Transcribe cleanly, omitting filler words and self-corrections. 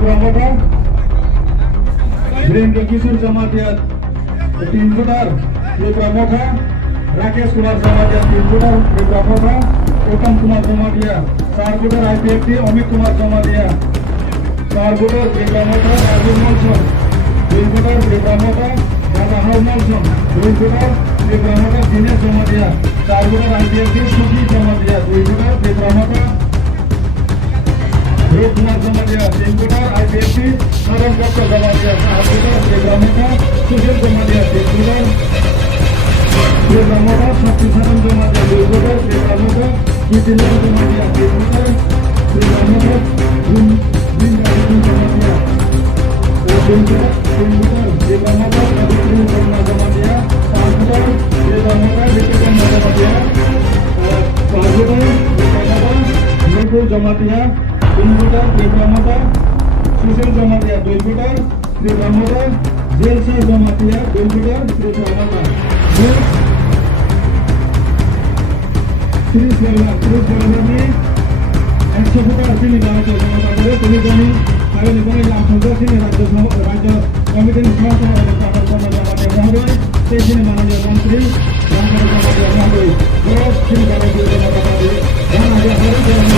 Brahmata, Virendra Kishore Jamatia, 3 footer, Brahmata, Rakesh Kumar Jamatia, 3 footer, Brahmata, Uttam Kumar Jamatia, 4 footer, IPFT, Amit Kumar Jamatia, 4 footer, Brahmata, Arjun Malson, 2 footer, Brahmata, Rahul Malson, 2 footer, Brahmata, Dinesh Jamatia, 4 footer, IPFT, Suji Jamatia, 2 footer, Brahmata, Rohit Kumar Jamatia, 3 footer, IPFT, Naran Dr. Jamatia, 4 footer, Brahmata, Sushil Jamatia, 3 footer, Brahmata, Shakti Saran Jamatia, 2 footer, Brahmata, Kitila Jamatia, 3 footer, Brahmata, Brinda Jamatia, 3 footer, Brahmata, Aditya Jamatia, 5 footer, Brahmata, Vikram Jamatia, 5 footer, Brahmata, Nupur Jamatia, 3 footer, Brahmata, Sushil Jamatia, 2 footer, Brahmata, Jelsa Jamatia, 2 footer, Brahmata, Chris Verma ni 100 footer sini Rajya Sabha ini kami hari ini yang sudah sini Rajya Komite Semasa ada kabar sama Jamatia Mahoday, sini Mananja Menteri yang Jamatia Mahoday, terus sini kalau di Jamatia Mahoday, dan ada hari yang